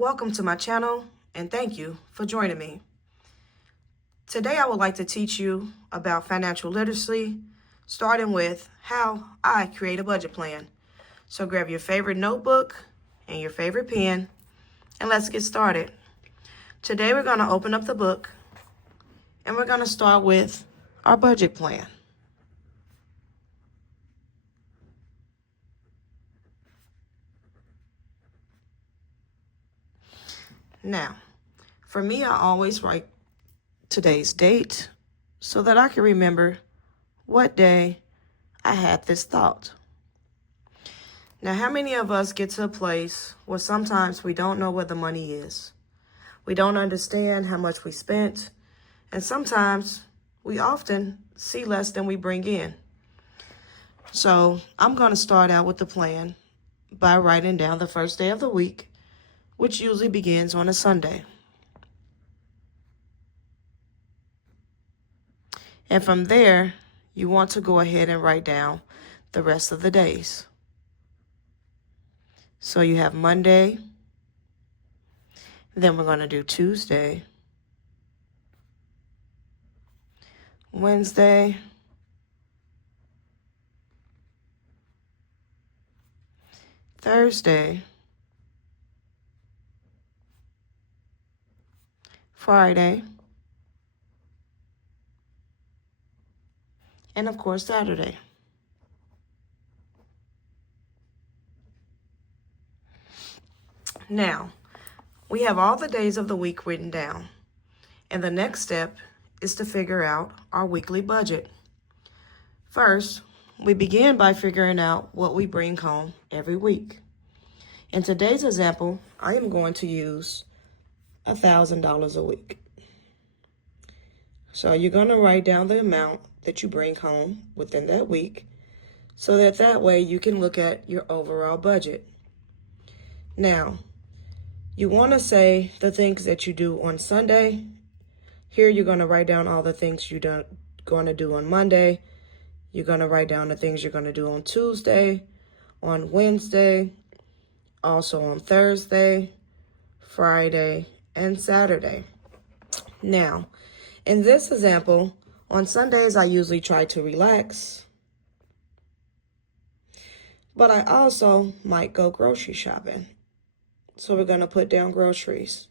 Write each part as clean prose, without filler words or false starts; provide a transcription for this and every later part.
Welcome to my channel and thank you for joining me. Today I would like to teach you about financial literacy, starting with how I create a budget plan. So grab your favorite notebook and your favorite pen and let's get started. Today we're going to open up the book and we're going to start with our budget plan. Now, for me, I always write today's date so that I can remember what day I had this thought. Now, how many of us get to a place where sometimes we don't know where the money is? We don't understand how much we spent, and sometimes we often see less than we bring in. So I'm going to start out with the plan by writing down the first day of the week, which usually begins on a Sunday. And from there, you want to go ahead and write down the rest of the days. So you have Monday, then we're going to do Tuesday, Wednesday, Thursday, Friday, and of course Saturday. Now, we have all the days of the week written down, and the next step is to figure out our weekly budget. First, we begin by figuring out what we bring home every week. In today's example, I am going to use $1,000 a week. So you're going to write down the amount that you bring home within that week so that way you can look at your overall budget. Now, you want to say the things that you do on Sunday. Here you're going to write down all the things you're going to do on Monday. You're going to write down the things you're going to do on Tuesday, on Wednesday, also on Thursday, Friday, and Saturday. Now, in this example, on Sundays I usually try to relax, but I also might go grocery shopping. So we're going to put down groceries.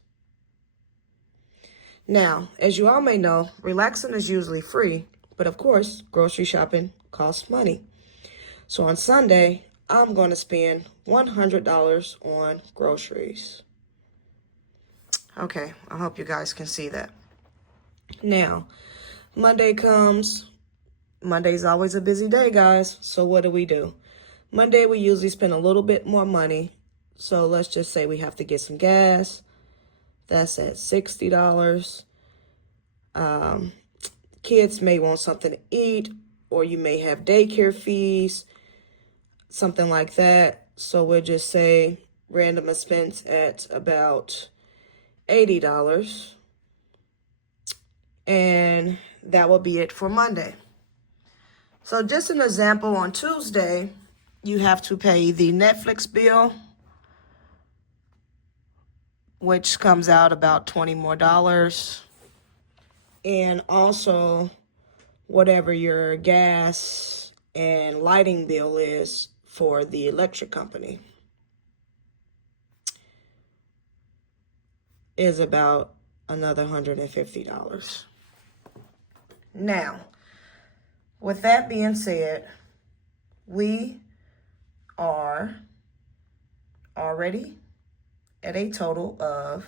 Now, as you all may know, relaxing is usually free, but of course, grocery shopping costs money. So on Sunday, I'm going to spend $100 on groceries. Okay, I hope you guys can see that. Now, Monday comes. Monday's always a busy day, guys. So what do? Monday, we usually spend a little bit more money. So let's just say we have to get some gas. That's at $60. Kids may want something to eat, or you may have daycare fees, something like that. So we'll just say random expense at about $80. And that will be it for Monday. So just an example, on Tuesday, you have to pay the Netflix bill, which comes out about $20 more. And also whatever your gas and lighting bill is for the electric company is about another $150. Now, with that being said, we are already at a total of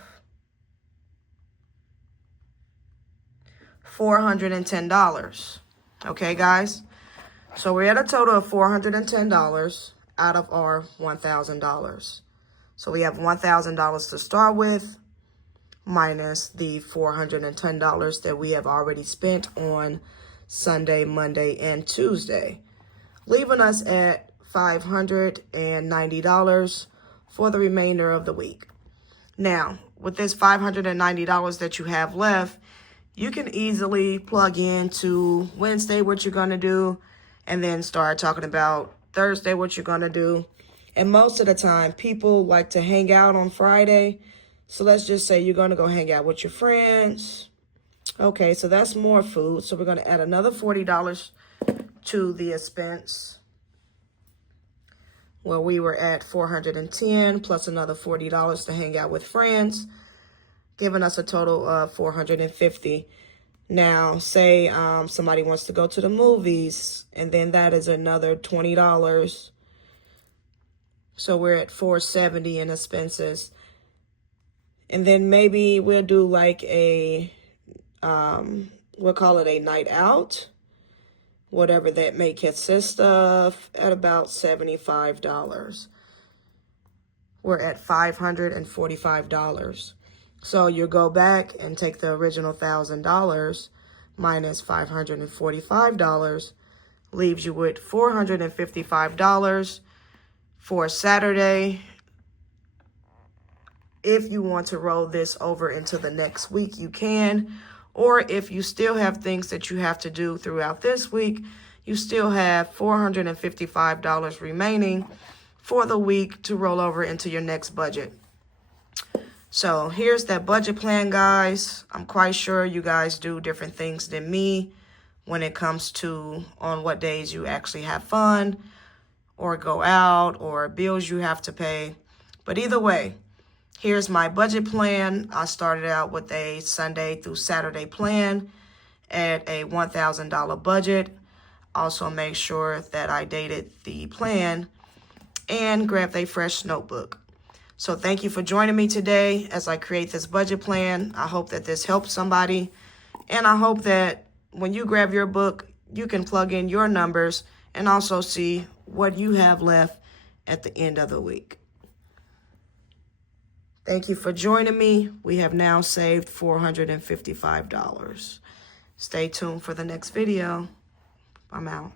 $410. Okay, guys? So we're at a total of $410 out of our $1,000. So we have $1,000 to start with, minus the $410 that we have already spent on Sunday, Monday, and Tuesday, leaving us at $590 for the remainder of the week. Now, with this $590 that you have left, you can easily plug into Wednesday what you're going to do, and then start talking about Thursday what you're going to do. And most of the time, people like to hang out on Friday. So let's just say you're going to go hang out with your friends. Okay, so that's more food. So we're going to add another $40 to the expense. Well, we were at $410 plus another $40 to hang out with friends, giving us a total of $450. Now, say somebody wants to go to the movies, and then that is another $20. So we're at $470 in expenses. And then maybe we'll do like a, we'll call it a night out, whatever that may consist of, at about $75. We're at $545. So you go back and take the original $1,000 minus $545, leaves you with $455 for Saturday. If you want to roll this over into the next week, you can. Or if you still have things that you have to do throughout this week, you still have $455 remaining for the week to roll over into your next budget. So here's that budget plan, guys. I'm quite sure you guys do different things than me when it comes to on what days you actually have fun or go out or bills you have to pay. But either way, here's my budget plan. I started out with a Sunday through Saturday plan at a $1,000 budget. Also make sure that I dated the plan and grabbed a fresh notebook. So thank you for joining me today as I create this budget plan. I hope that this helps somebody. And I hope that when you grab your book, you can plug in your numbers and also see what you have left at the end of the week. Thank you for joining me. We have now saved $455. Stay tuned for the next video. I'm out.